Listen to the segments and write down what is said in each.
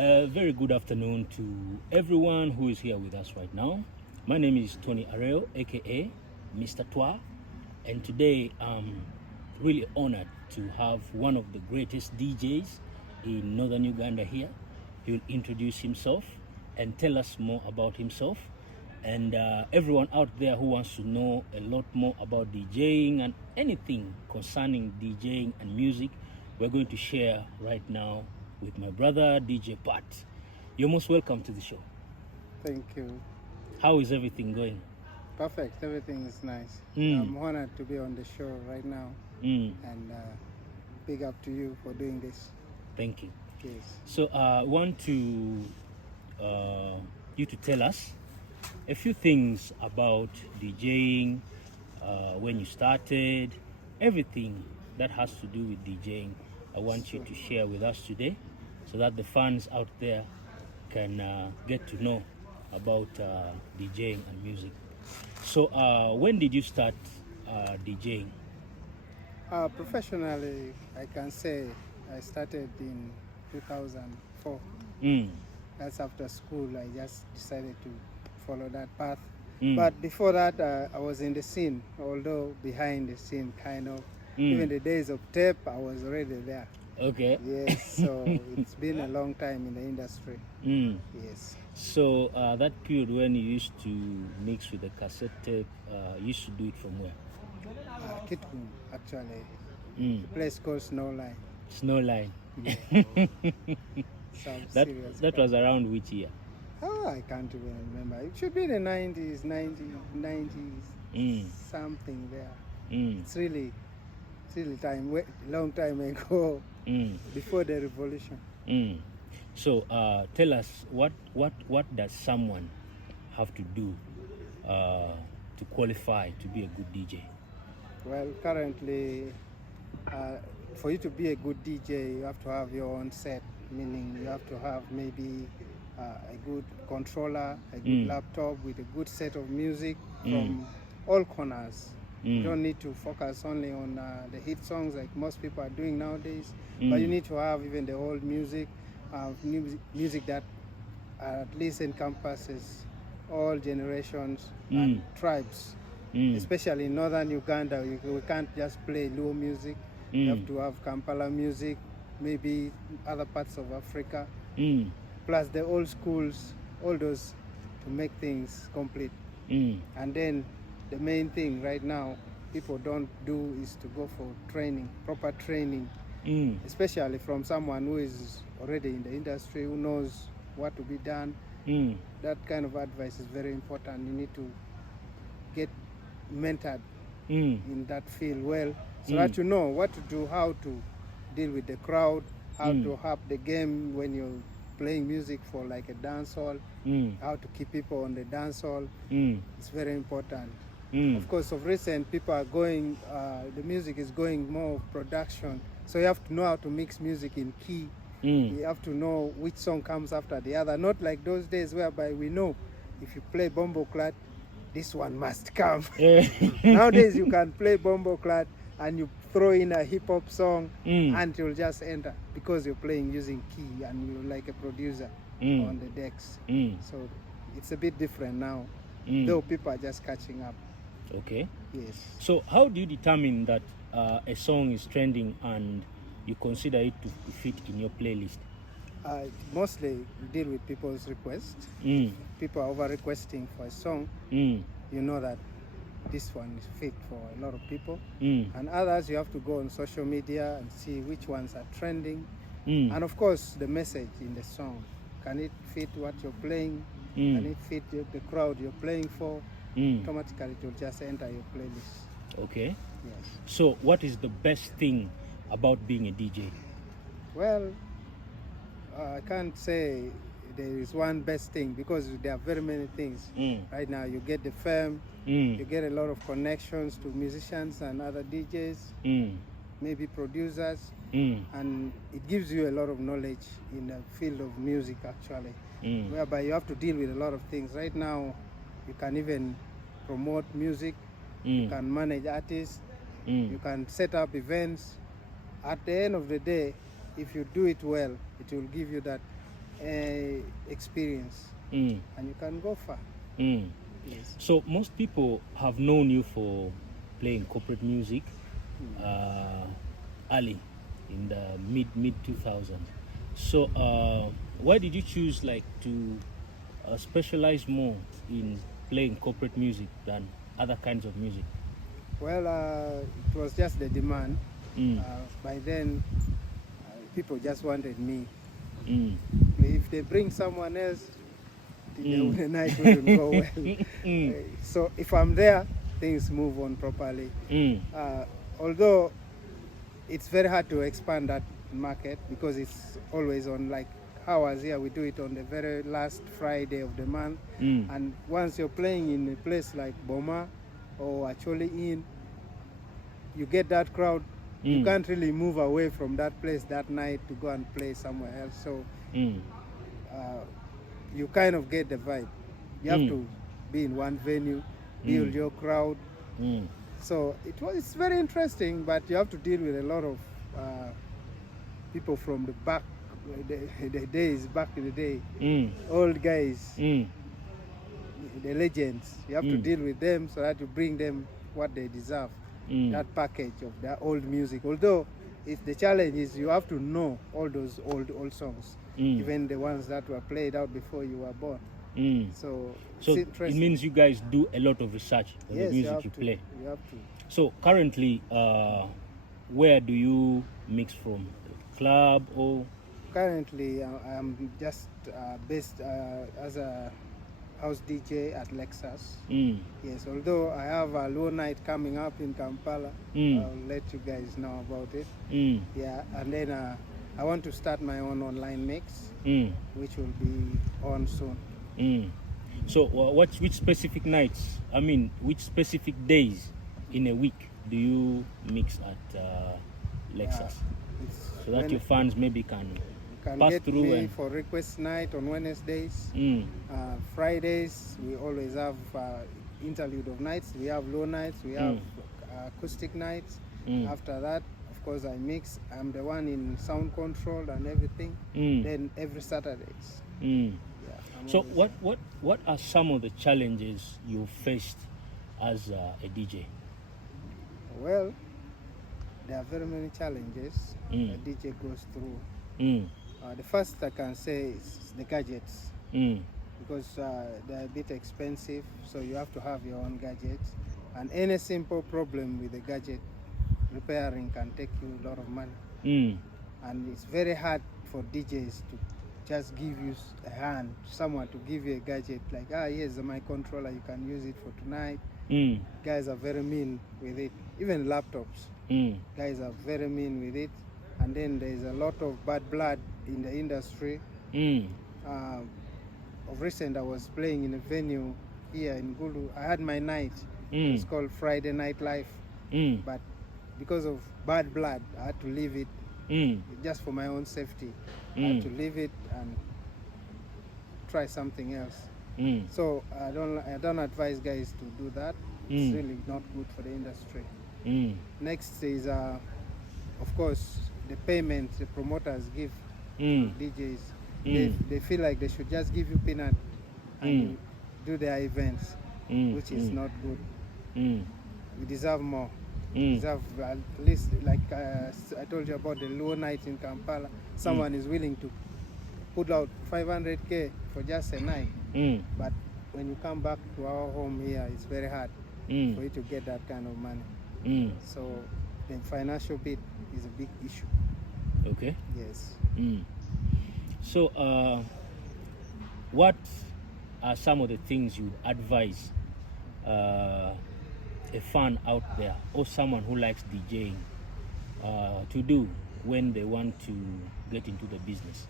A very good afternoon to everyone who is here with us right now. My name is Tony Areo, aka Mr. Twa, and today I'm really honored to have one of the greatest DJs in northern Uganda here. He will introduce himself and tell us more about himself. And everyone out there who wants to know a lot more about DJing and anything concerning DJing and music, we're going to share right now with my brother, DJ PERT. You're most welcome to the show. Thank you. How is everything going? Perfect. Everything is nice. I'm honored to be on the show right now. And big up to you for doing this. Thank you. Yes. So I want to you to tell us a few things about DJing, when you started, everything that has to do with DJing. I want you to share with us today so that the fans out there can get to know about DJing and music. So when did you start DJing? Professionally, I can say I started in 2004. That's after school. I just decided to follow that path. But before that, I was in the scene, although behind the scene, kind of. Even the days of tape, I was already there. Okay. Yes, so it's been a long time in the industry. Yes. So that period when you used to mix with the cassette tape, you used to do it from where? Kitgum, actually. A place called Snowline. Snowline. Yeah. That was around which year? Oh, I can't even remember. It should be the 90s, 90s, something there. It's really long time ago, before the revolution. So tell us, what does someone have to do to qualify to be a good DJ? Well, currently, for you to be a good DJ, you have to have your own set, meaning you have to have maybe a good controller, a good laptop with a good set of music from all corners. You don't need to focus only on the hit songs like most people are doing nowadays, but you need to have even the old music, music that at least encompasses all generations and tribes. Especially in northern Uganda, we can't just play Luo music. You have to have Kampala music, maybe other parts of Africa, plus the old schools, all those to make things complete. And then the main thing right now people don't do is to go for training, proper training, especially from someone who is already in the industry, who knows what to be done. That kind of advice is very important. You need to get mentored in that field well, so that you know what to do, how to deal with the crowd, how to have the game when you're playing music for like a dance hall, how to keep people on the dance hall. It's very important. Of course, of recent, people are going, the music is going more production, so you have to know how to mix music in key. You have to know which song comes after the other, not like those days whereby we know if you play Bombo Clat, this one must come. Nowadays you can play Bombo Clat and you throw in a hip-hop song and it will just enter because you're playing using key and you're like a producer on the decks. So it's a bit different now, though people are just catching up. Okay. Yes. So how do you determine that a song is trending and you consider it to fit in your playlist? Mostly we deal with people's requests. People are over requesting for a song. You know that this one is fit for a lot of people. And others you have to go on social media and see which ones are trending. And of course the message in the song. Can it fit what you're playing? Can it fit the crowd you're playing for? Automatically it will just enter your playlist. Okay. Yes. So what is the best thing about being a DJ? Well, I can't say there is one best thing because there are very many things. Right now you get the fame, you get a lot of connections to musicians and other DJs, maybe producers, and it gives you a lot of knowledge in the field of music actually, whereby you have to deal with a lot of things. Right now you can even promote music, you can manage artists, you can set up events. At the end of the day, if you do it well, it will give you that experience, Mm. and you can go far. Mm. Yes. So most people have known you for playing corporate music early in the mid 2000s. So why did you choose like to specialize more in playing corporate music than other kinds of music? Well, it was just the demand. Mm. By then, people just wanted me. Mm. If they bring someone else, Mm. the night wouldn't go well. Mm. So if I'm there, things move on properly. Mm. Although it's very hard to expand that market because it's always on, like ours here, we do it on the very last Friday of the month. Mm. And once you're playing in a place like Boma or actually in, you get that crowd. You can't really move away from that place that night to go and play somewhere else. So you kind of get the vibe. You have to be in one venue, build your crowd. Mm. So it's very interesting, but you have to deal with a lot of people from the back, the days back in the day, old guys, the legends. You have to deal with them so that you bring them what they deserve, that package of their old music. Although the challenge is you have to know all those old songs, even the ones that were played out before you were born. So it means you guys do a lot of research on yes, the music you play. You have to. So currently, where do you mix from? Club or? Currently, I'm just based as a house DJ at Lexus. Yes, although I have a low night coming up in Kampala, I'll let you guys know about it. Yeah, and then I want to start my own online mix, which will be on soon. So which specific nights, I mean, which specific days in a week do you mix at Lexus? So that your fans maybe can pass get through me for request night on Wednesdays. Fridays, we always have interlude of nights. We have low nights, we have acoustic nights. After that, of course, I mix. I'm the one in sound control and everything. Then every Saturdays. So what are some of the challenges you faced as a DJ? Well, there are very many challenges a DJ goes through. The first I can say is the gadgets, because they're a bit expensive, so you have to have your own gadgets. And any simple problem with the gadget, repairing can take you a lot of money. And it's very hard for DJs to just give you a hand, someone to give you a gadget like, here's my controller, you can use it for tonight. Guys are very mean with it. Even laptops, guys are very mean with it. And then there's a lot of bad blood in the industry. Of recent, I was playing in a venue here in Gulu. I had my night. It's called Friday Night Life. But because of bad blood, I had to leave it just for my own safety. I had to leave it and try something else. So I don't advise guys to do that. It's really not good for the industry. Next is, of course, the payment the promoters give DJs. They feel like they should just give you peanut and you do their events, which is not good. You deserve more. You deserve at least, like I told you about the low night in Kampala. Someone is willing to put out 500K for just a night. But when you come back to our home here, it's very hard for you to get that kind of money. So the financial bit is a big issue. Okay. Yes. So what are some of the things you advise a fan out there or someone who likes DJing to do when they want to get into the business?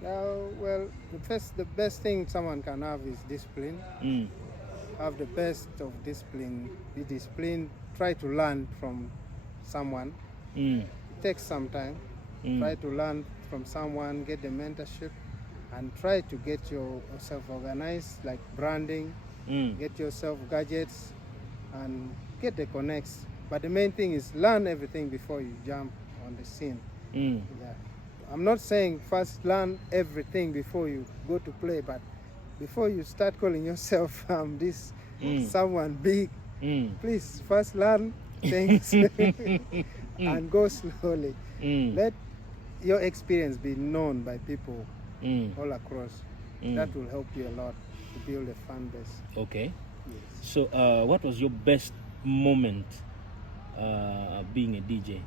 Well, the best thing someone can have is discipline. Have the best of discipline. Be disciplined. Try to learn from someone. It takes some time. Try to learn from someone, get the mentorship, and try to get yourself organized, like branding, get yourself gadgets, and get the connects. But the main thing is learn everything before you jump on the scene. Yeah. I'm not saying first learn everything before you go to play, but before you start calling yourself this someone big, please first learn things and go slowly. Let your experience be known by people all across. That will help you a lot to build a fan base. Okay. Yes. So, what was your best moment being a DJ?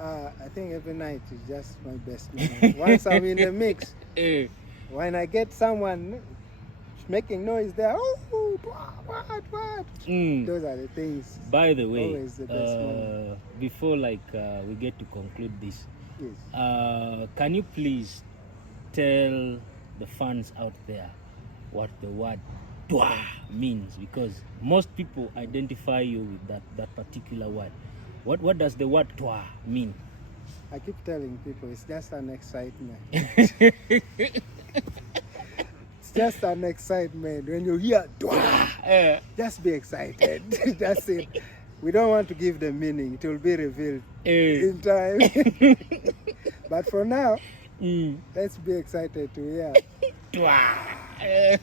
I think every night is just my best moment. Once I'm in the mix, when I get someone making noise there, oh, what? Those are the things. By the way, always the best moment. before we get to conclude this, Yes. can you please tell the fans out there what the word "twa" means? Because most people identify you with that particular word. What does the word "twa" mean? I keep telling people it's just an excitement. It's just an excitement. When you hear "twa," just be excited. That's it. We don't want to give the meaning. It will be revealed in time. But for now, let's be excited to hear. Yeah,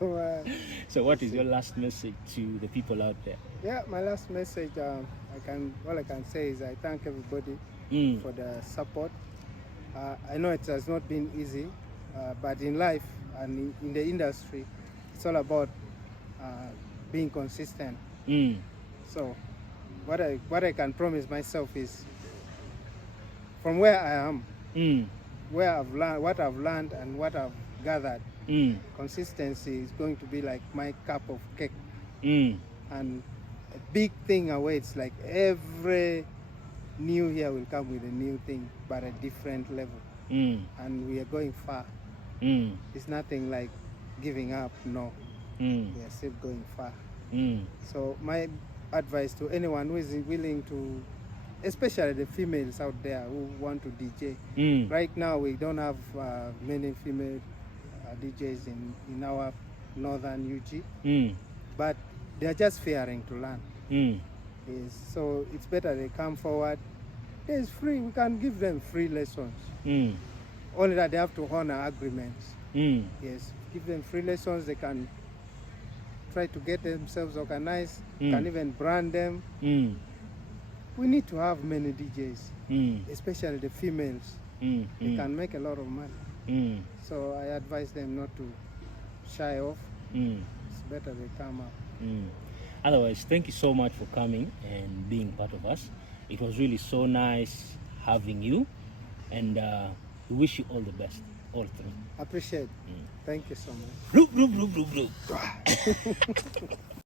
man. So what is your last message to the people out there? Yeah, my last message, all I can say is I thank everybody for the support. I know it has not been easy, but in life and in the industry, it's all about being consistent. So what I can promise myself is, from where I am, where I've learned, what I've learned and what I've gathered, consistency is going to be like my cup of cake. And a big thing awaits. Like every new year will come with a new thing, but a different level. And we are going far. It's nothing like giving up, no. We are still going far. So my advice to anyone who is willing to, especially the females out there who want to DJ. Right now we don't have many female DJs in our northern UG, but they're just fearing to learn. Yes, so it's better they come forward. It's free, we can give them free lessons. Only that they have to honor agreements. Yes, give them free lessons, they can try to get themselves organized, can even brand them. We need to have many DJs, especially the females. They can make a lot of money. So I advise them not to shy off. It's better they come up. Otherwise, thank you so much for coming and being part of us. It was really so nice having you, and we wish you all the best, all three. Appreciate it. Thank you so much.